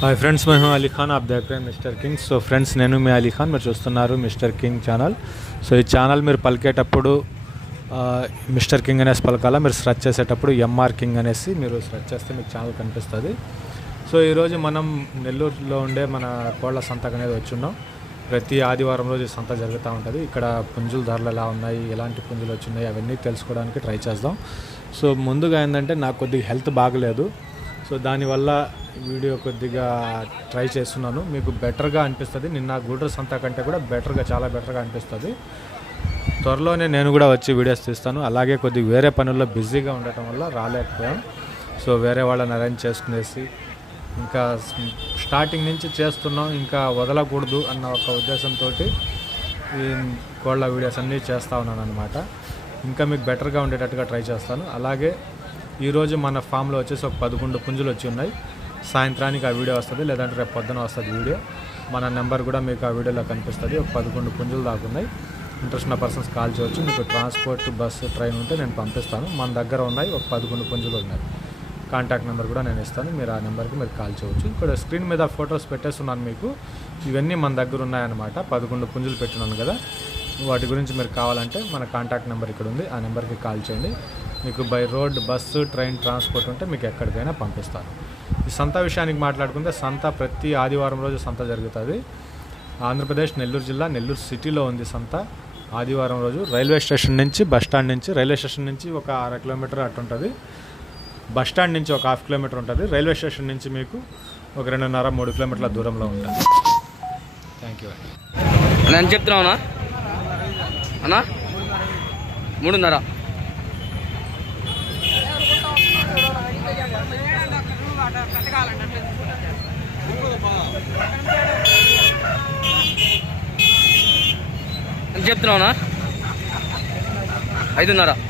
Hi friends, मैं हूं अली खान। आप देख रहे हैं मिस्टर किंग। సో ఫ్రెండ్స్, నేను మీ అలీ ఖాన్, మీరు చూస్తున్నారు మిస్టర్ కింగ్ ఛానల్. సో ఈ ఛానల్ మీరు పలికేటప్పుడు మిస్టర్ కింగ్ అనేసి పలకాల. మీరు సెర్చ్ చేసేటప్పుడు ఎంఆర్ కింగ్ అనేసి మీరు సెర్చ్ చేస్తే మీకు ఛానల్ కనిపిస్తుంది. సో ఈరోజు మనం నెల్లూరులో ఉండే మన కోళ్ళ సంతకు అనేది వచ్చున్నాం. ప్రతి ఆదివారం రోజు సంత జరుగుతూ ఉంటుంది. ఇక్కడ పుంజుల ధరలు ఎలా ఉన్నాయి, ఎలాంటి పుంజులు వచ్చినాయి, అవన్నీ తెలుసుకోవడానికి ట్రై చేద్దాం. సో ముందుగా ఏంటంటే నాకు కొద్దిగా హెల్త్ బాగలేదు. సో దానివల్ల వీడియో కొద్దిగా ట్రై చేస్తున్నాను. మీకు బెటర్గా అనిపిస్తుంది. నిన్న గూడూరు సంత కంటే కూడా చాలా బెటర్గా అనిపిస్తుంది. త్వరలోనే నేను కూడా వచ్చి వీడియోస్ తీస్తాను. అలాగే కొద్దిగా వేరే పనుల్లో బిజీగా ఉండటం వల్ల రాలేకపోయాం. సో వేరే వాళ్ళని అరేంజ్ చేసుకునేసి ఇంకా స్టార్టింగ్ నుంచి చేస్తున్నాం, ఇంకా వదలకూడదు అన్న ఒక ఉద్దేశంతో ఈ కోళ్ళ వీడియోస్ అన్నీ చేస్తూ ఉన్నాను అనమాట. ఇంకా మీకు బెటర్గా ఉండేటట్టుగా ట్రై చేస్తాను. అలాగే ఈరోజు మన ఫామ్లో వచ్చేసి ఒక 11 పుంజులు వచ్చి ఉన్నాయి. సాయంత్రానికి ఆ వీడియో వస్తుంది, లేదంటే రేపు పొద్దున వస్తుంది వీడియో. మన నెంబర్ కూడా మీకు ఆ వీడియోలో కనిపిస్తుంది. ఒక 11 పుంజులు దాకా ఉన్నాయి. ఇంట్రెస్ట్ ఉన్న పర్సన్స్ కాల్ చేయవచ్చు. మీకు ట్రాన్స్పోర్ట్ బస్సు ట్రైన్ ఉంటే నేను పంపిస్తాను. మన దగ్గర ఉన్నాయి ఒక 11 పుంజులు ఉన్నాయి. కాంటాక్ట్ నెంబర్ కూడా నేను ఇస్తాను. మీరు ఆ నెంబర్కి మీరు కాల్ చేయవచ్చు. ఇక్కడ స్క్రీన్ మీద ఫొటోస్ పెట్టేస్తున్నాను మీకు. ఇవన్నీ మన దగ్గర ఉన్నాయన్నమాట. 11 పుంజులు పెట్టినాను కదా, వాటి గురించి మీరు కావాలంటే మన కాంటాక్ట్ నెంబర్ ఇక్కడ ఉంది. ఆ నెంబర్కి కాల్ చేయండి. మీకు by road, bus, train transport ఉంటే మీకు ఎక్కడికైనా పంపిస్తాను. ఈ సంత విషయానికి మాట్లాడుకుంటే, సంత ప్రతి ఆదివారం రోజు సంత జరుగుతుంది. ఆంధ్రప్రదేశ్ నెల్లూరు జిల్లా నెల్లూరు సిటీలో ఉంది సంత. ఆదివారం రోజు రైల్వే స్టేషన్ నుంచి, రైల్వే స్టేషన్ నుంచి ఒక 1/2 కిలోమీటర్ అటు ఉంటుంది. బస్ స్టాండ్ నుంచి ఒక 1/2 కిలోమీటర్ ఉంటుంది. రైల్వే స్టేషన్ నుంచి మీకు ఒక 2.5-3 కిలోమీటర్ల దూరంలో ఉంటుంది. థ్యాంక్ యూ అండి. నేను చెప్తున్నావునా అన్నా 3.5 చెప్తున్నావునా 5.5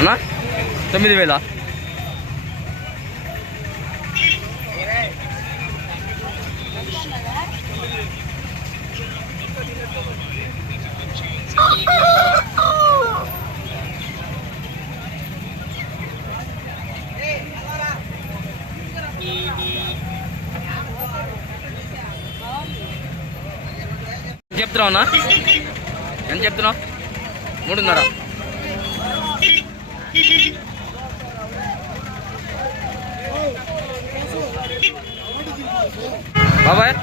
అన్నా 9,000. చెప్తున్నావునా ఎంత చెప్తున్నావు? 3.5. బాబాయ్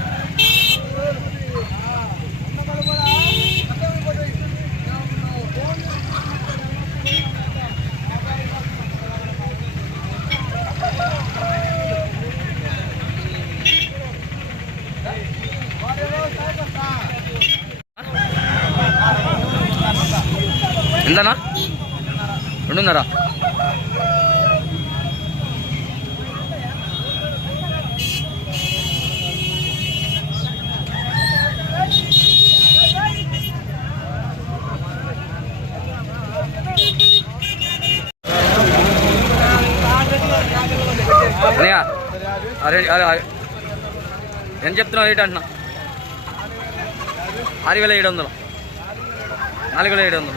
ఎంతనా? 2.5. అరే ఎంత చెప్తున్నావు? రేట్ అంటున్నా 6,700. 4,700.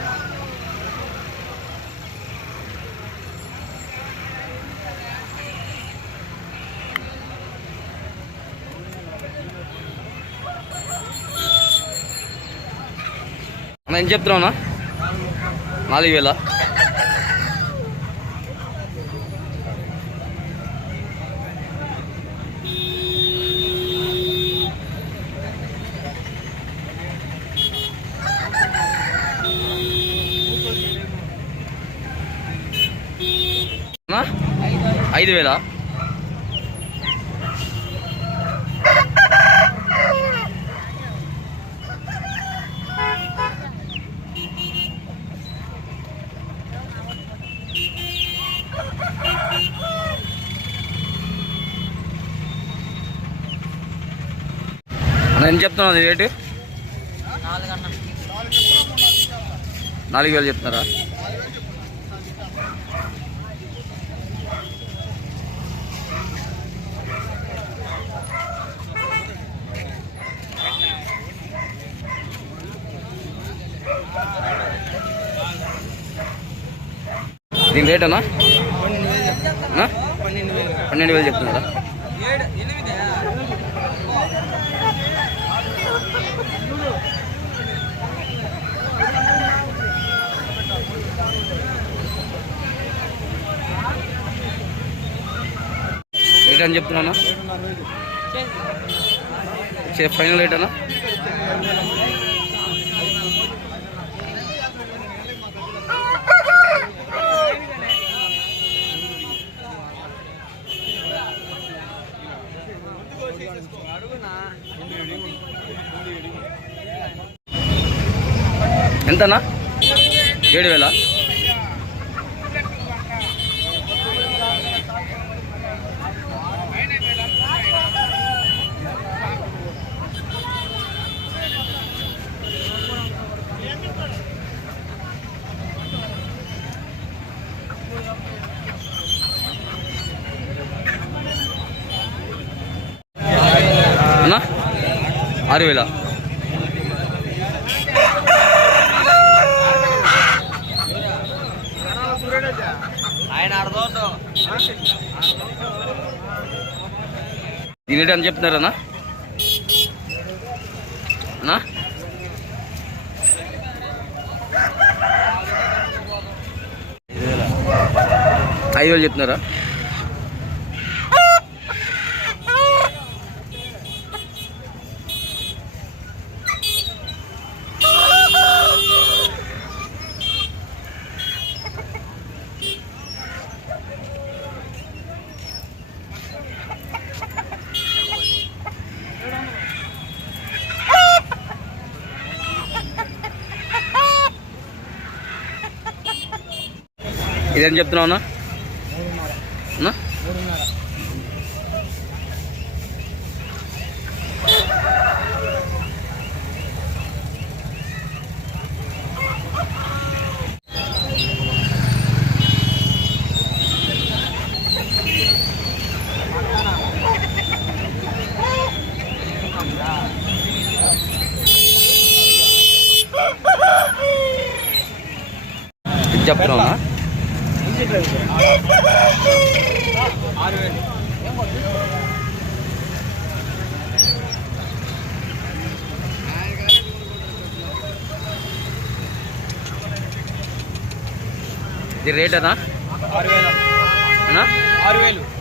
నేను చెప్తున్నావునా 4,000. నా 5,000. నేను చెప్తున్నాను రేటు 4,000 చెప్తున్నారా? దీని రేట్ అన్నా 12,000 చెప్తున్నారా? రేట్ అని చెప్తున్నా ఫైనల్ రేట్ అన్నా? ఎంతనా? 7,000. అన్నా 6,000. దీని రేట్ అని చెప్తున్నారన్నా? 5,000 చెప్తున్నారా? ఇదేం చెప్తున్నావు అన్నా? చెప్తున్నావునా? ఇది రేట్ అన్నా? 6,000.